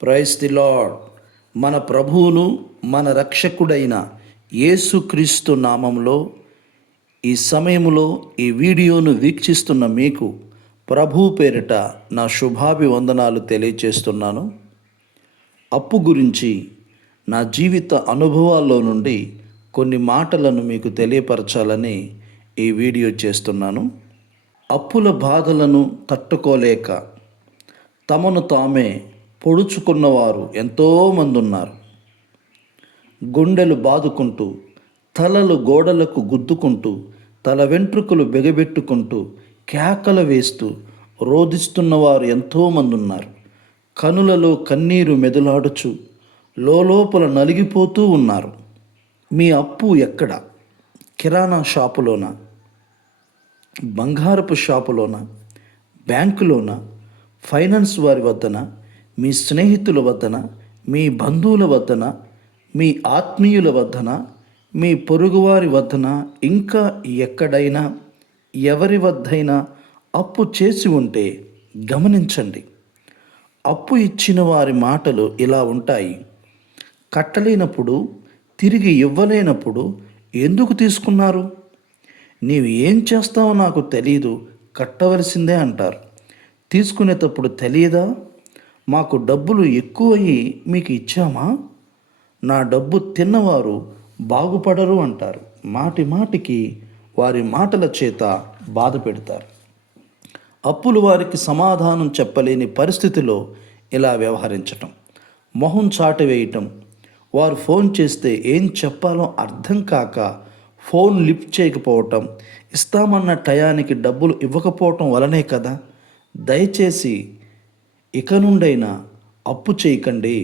Praise the lord. మన ప్రభువును మన రక్షకుడైన యేసుక్రీస్తు నామములో ఈ సమయంలో ఈ వీడియోను వీక్షిస్తున్న మీకు ప్రభు పేరిట నా శుభాభివందనాలు తెలియచేస్తున్నాను. అప్పు గురించి నా జీవిత అనుభవాల్లో నుండి కొన్ని మాటలను మీకు తెలియపరచాలని ఈ వీడియో చేస్తున్నాను. అప్పుల బాధలను తట్టుకోలేక తమను తామే పొడుచుకున్నవారు ఎంతోమంది ఉన్నారు. గుండెలు బాదుకుంటూ, తలలు గోడలకు గుద్దుకుంటూ, తల వెంట్రుకలు బెగబెట్టుకుంటూ, కేకలు వేస్తూ రోదిస్తున్నవారు ఎంతోమంది ఉన్నారు. కనులలో కన్నీరు మెదులాడుచు లోపల నలిగిపోతూ ఉన్నారు. మీ అప్పు ఎక్కడ? కిరాణా షాపులోనా? బంగారపు షాపులోనా? బ్యాంకులోనా? ఫైనాన్స్ వారి వద్దన? మీ స్నేహితుల వద్దన? మీ బంధువుల వద్దన? మీ ఆత్మీయుల వద్దన? మీ పొరుగువారి వద్దన? ఇంకా ఎక్కడైనా ఎవరి వద్దైనా అప్పు చేసి ఉంటే గమనించండి. అప్పు ఇచ్చిన వారి మాటలు ఇలా ఉంటాయి: కట్టలేనప్పుడు, తిరిగి ఇవ్వలేనప్పుడు ఎందుకు తీసుకున్నారు? నీవు ఏం చేస్తావో నాకు తెలీదు, కట్టవలసిందే అంటారు. తీసుకునేటప్పుడు తెలియదా? మాకు డబ్బులు ఎక్కువయ్యి మీకు ఇచ్చామా? నా డబ్బు తిన్నవారు బాగుపడరు అంటారు. మాటి మాటికి వారి మాటల చేత బాధ పెడతారు. అప్పులు వారికి సమాధానం చెప్పలేని పరిస్థితిలో ఇలా వ్యవహరించటం, మొహం చాటివేయటం, వారు ఫోన్ చేస్తే ఏం చెప్పాలో అర్థం కాక ఫోన్ లిఫ్ట్ చేయకపోవటం, ఇస్తామన్న టయానికి డబ్బులు ఇవ్వకపోవటం వలనే కదా. దయచేసి ఇక నుండైనా అప్పు చేయకండి.